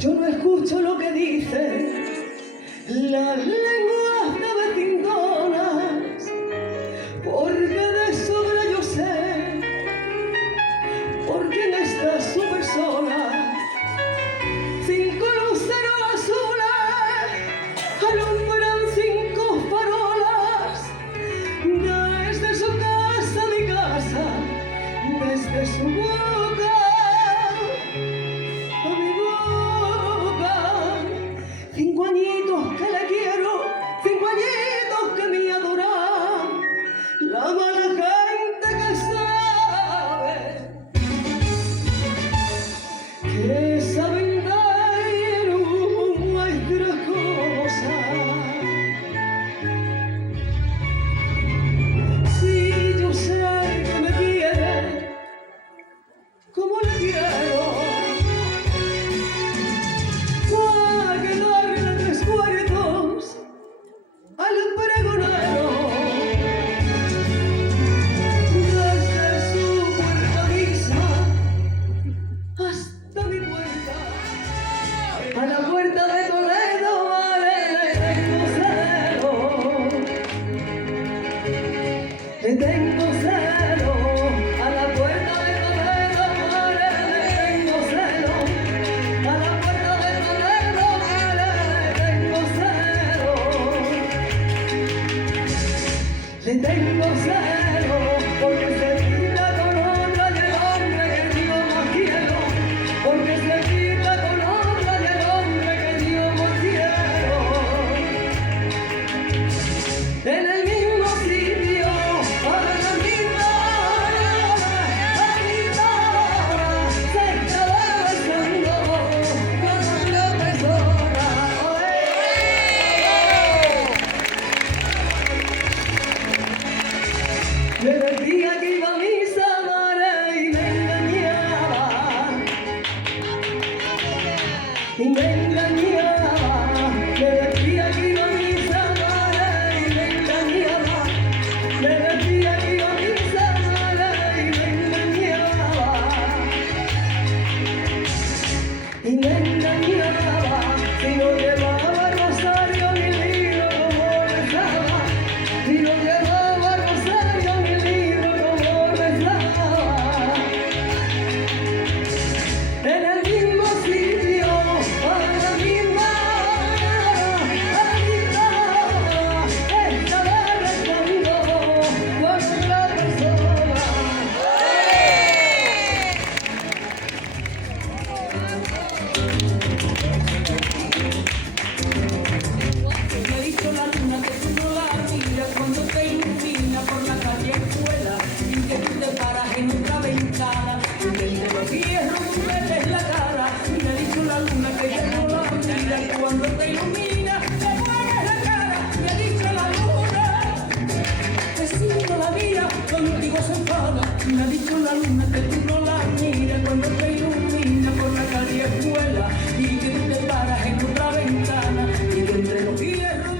Yo no escucho lo que dicen las lenguas de vecindonas, porque de sobra yo sé, porque en esta su persona 5 luceros azules alumbran 5 farolas, desde su casa a mi casa, desde su boca a mi boca. 5 añitos que le quiero, 5 añitos que me adoran, la mala gente que saben dar nuestras cosas. Si yo sé que me quiere como le quiero, para quedarle 3 cuartos al pregonero, desde su puerta misma hasta mi puerta, a la puerta de Toledo, vale, le tengo celo, le tengo celo, a la puerta de Toledo, vale, le tengo celo, a la puerta de Toledo, vale, le tengo celo, le tengo celo, porque se quita con otra y el hombre que yo más quiero, porque se quita con otra y el hombre que yo más quiero. En el mismo sitio, a la misma hora, se estaba besando con otra persona. Le decía que iba a misa, madre, y me engañaba. Y me engañaba. Le decía que iba a misa, madre, y me engañaba. Le decía que iba a misa, madre, y me engañaba. Y me engañaba. Si no llevaba rosario ni libro como rezaba. Si no llevaba rosario ni libro como rezaba. En el mismo sitio, a la misma hora, estaba rezando con otra persona. Me ha dicho la luna que tú no la miras cuando te ilumina por la calle escuela, y que tú te paras en otra ventana, y desde los hierros tú ves la cara. Me ha dicho la luna que tú no la miras cuando te ilumina, te pones la cara. Me ha dicho la luna que si no la miras contigo se enfada. Me ha dicho la luna que tú no la miras cuando te ilumina por la calle escuela, y que tú te paras en otra ventana, y que entre los hierros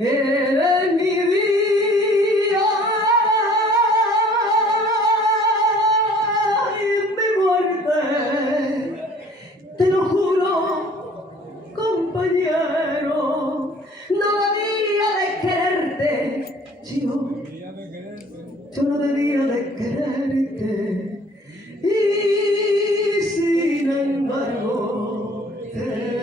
eres mi vida y mi muerte. Te lo juro, compañero, no debía de quererte. Yo no debía de quererte. Y sin embargo, te